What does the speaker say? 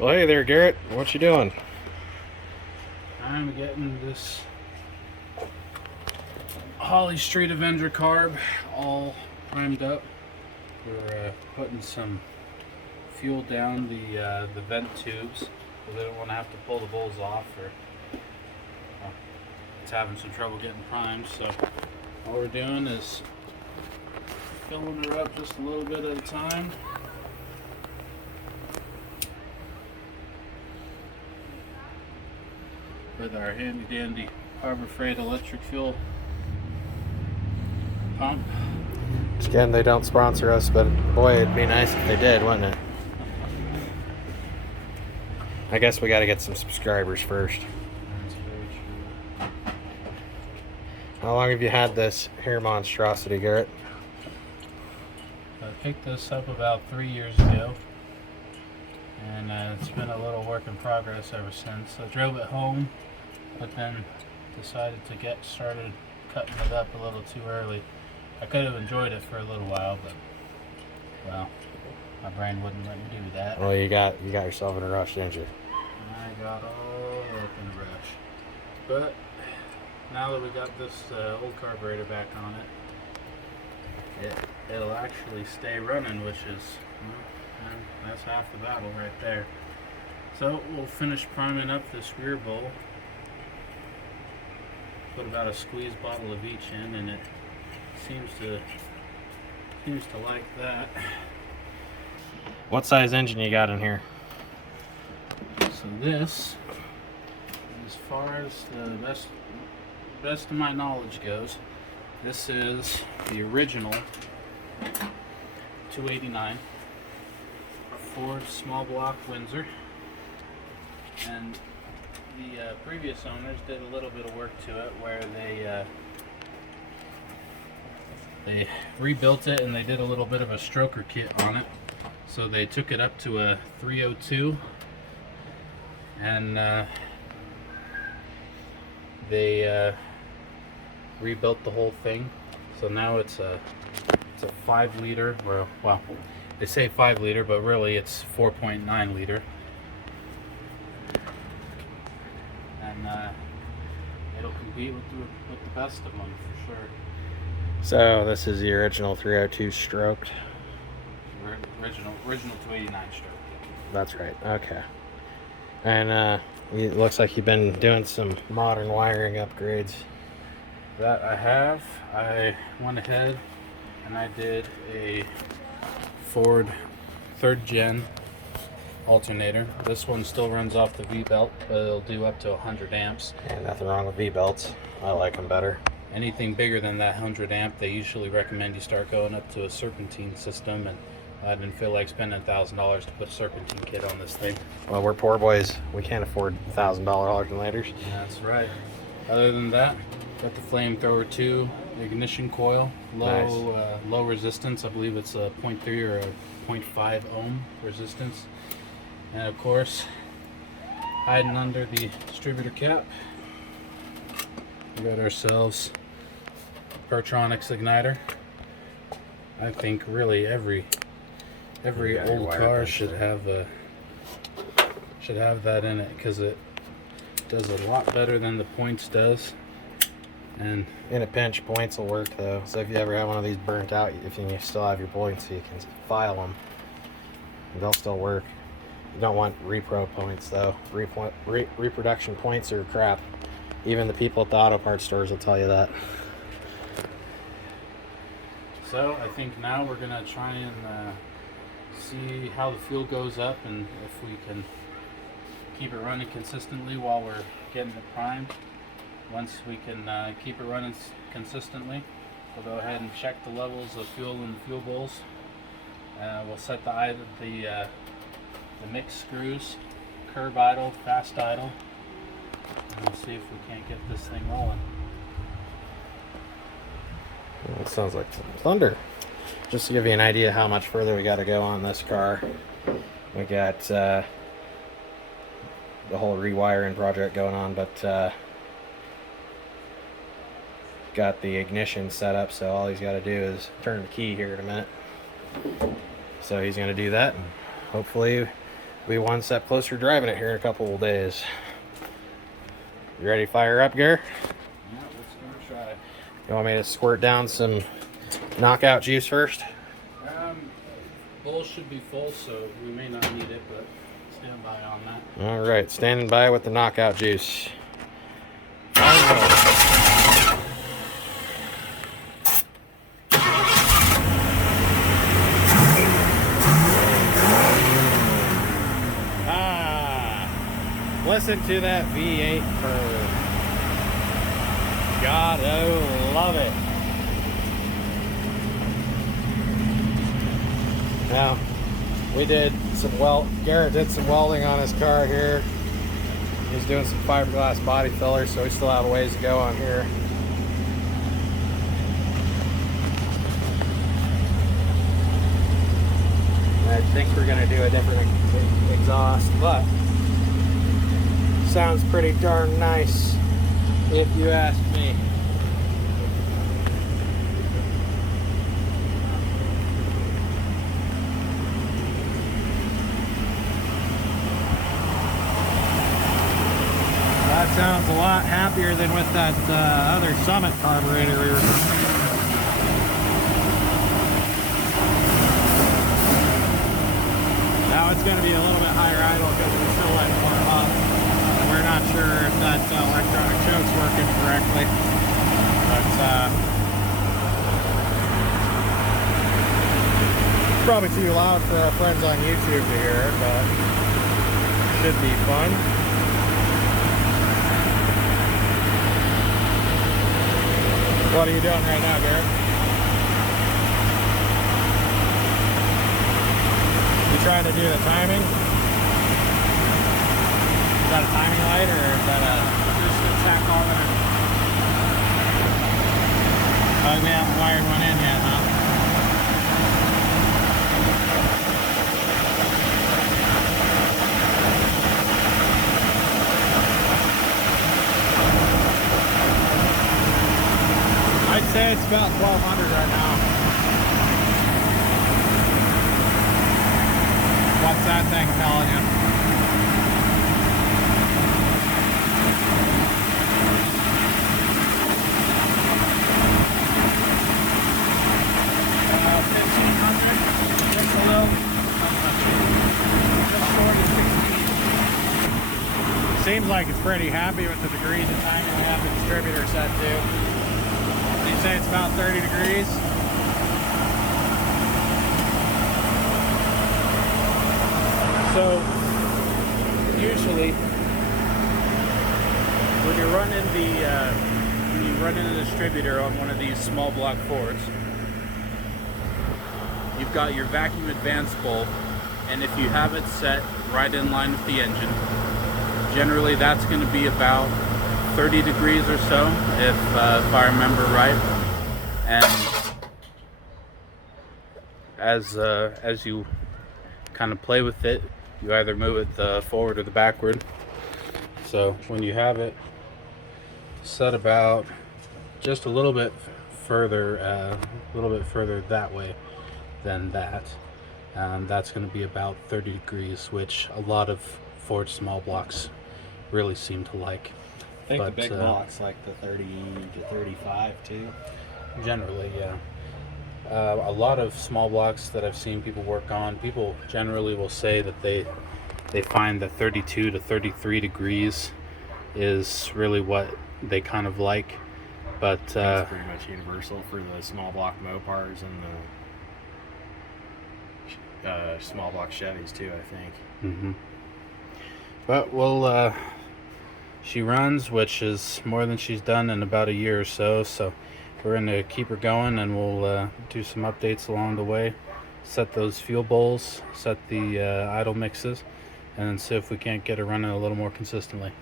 Well, hey there, Garrett. What you doing? I'm getting this Street Avenger carb all primed up. We're putting some fuel down the vent tubes, so they don't want to have to pull the bowls off, or it's having some trouble getting primed. So all we're doing is filling her up just a little bit at a time. With our handy dandy Harbor Freight electric fuel pump. Again, they don't sponsor us, but boy, it'd be nice if they did, wouldn't it? I guess we got to get some subscribers first. That's very true. How long have you had this hair monstrosity, Garrett? I picked this up about 3 years ago, and it's been a little work in progress ever since. I drove it home, but then decided to get started cutting it up a little too early. I could have enjoyed it for a little while, but well, my brain wouldn't let me do that. Well, you got yourself in a rush, didn't you? I got all up in a rush. But now that we got this old carburetor back on it, it'll actually stay running, which is that's half the battle right there. So we'll finish priming up this rear bowl. Put about a squeeze bottle of each in, and it seems to like that. What size engine you got in here? So this, as far as the best of my knowledge goes, this is the original 289 Ford small block Windsor, and the previous owners did a little bit of work to it where they rebuilt it, and they did a little bit of a stroker kit on it. So they took it up to a 302, and they rebuilt the whole thing. So now it's a 5 liter, or well, they say 5 liter, but really it's 4.9 liter. And it'll compete with the best of them for sure. So this is the original 302 stroked. Original 289 stroke. That's right. Okay. And it looks like you've been doing some modern wiring upgrades. That I have. I went ahead and I did a Ford 3rd gen alternator. This one still runs off the V-belt, but it'll do up to 100 amps. And nothing wrong with V-belts. I like them better. Anything bigger than that 100 amp, they usually recommend you start going up to a serpentine system, and I didn't feel like spending $1,000 to put a serpentine kit on this thing. Well, we're poor boys. We can't afford $1,000 alternators. That's right. Other than that, got the flamethrower 2 ignition coil, low resistance. I believe it's a 0.3 or a 0.5 ohm resistance. And of course, hiding under the distributor cap, we got ourselves Pertronix igniter. I think really every old car should have that in it, because it does a lot better than the points does. And in a pinch, points will work though. So if you ever have one of these burnt out, if you still have your points, you can file them. They'll still work. You don't want repro points though. Reproduction points are crap. Even the people at the auto parts stores will tell you that. So I think now we're gonna try and see how the fuel goes up, and if we can keep it running consistently while we're getting it primed. Once we can keep it running consistently, we'll go ahead and check the levels of fuel in the fuel bowls. We'll set the mix screws, curb idle, fast idle, and we'll see if we can't get this thing rolling. It sounds like some thunder. Just to give you an idea how much further we got to go on this car, we got the whole rewiring project going on, but got the ignition set up, so all he's got to do is turn the key here in a minute. So he's going to do that, and hopefully be one step closer to driving it here in a couple of days. You ready to fire up, Garrett? Yeah, let's give it a try. You want me to squirt down some knockout juice first? Bowl should be full, so we may not need it, but stand by on that. All right, standing by with the knockout juice. Listen to that V8 purr. God, oh, love it. Now, Garrett did some welding on his car here. He's doing some fiberglass body filler, so we still have a ways to go on here. I think we're gonna do a different exhaust, but sounds pretty darn nice, if you ask me. That sounds a lot happier than with that other Summit carburetor we were. Now it's going to be a little bit higher idle because we're still letting it warm up. We're not sure if that electronic choke's working correctly, but probably too loud for our friends on YouTube to hear, but should be fun. What are you doing right now, Garrett? You trying to do the timing? Is that a timing light or is that Just a tachometer. oh, we haven't wired one in yet, huh? I'd say it's about 1200 right now. What's that thing telling you? Seems like it's pretty happy with the degrees of timing we have the distributor set to. You say it's about 30 degrees? So usually when you're running the distributor on one of these small block Fords, you've got your vacuum advance bulb, and if you have it set right in line with the engine, generally that's going to be about 30 degrees or so, if I remember right. And as you kind of play with it, you either move it forward or the backward. So when you have it set about just a little bit further that way than that, that's going to be about 30 degrees, which a lot of Ford small blocks really seem to like. I think the big blocks like the 30 to 35 too. Generally, yeah. A lot of small blocks that I've seen people work on, people generally will say that they find that 32 to 33 degrees is really what they kind of like. But that's pretty much universal for the small block Mopars and the small block Chevys too, I think. Mm-hmm. But we'll she runs, which is more than she's done in about a year or so, so we're going to keep her going, and we'll do some updates along the way, set those fuel bowls, set the idle mixes, and see if we can't get her running a little more consistently.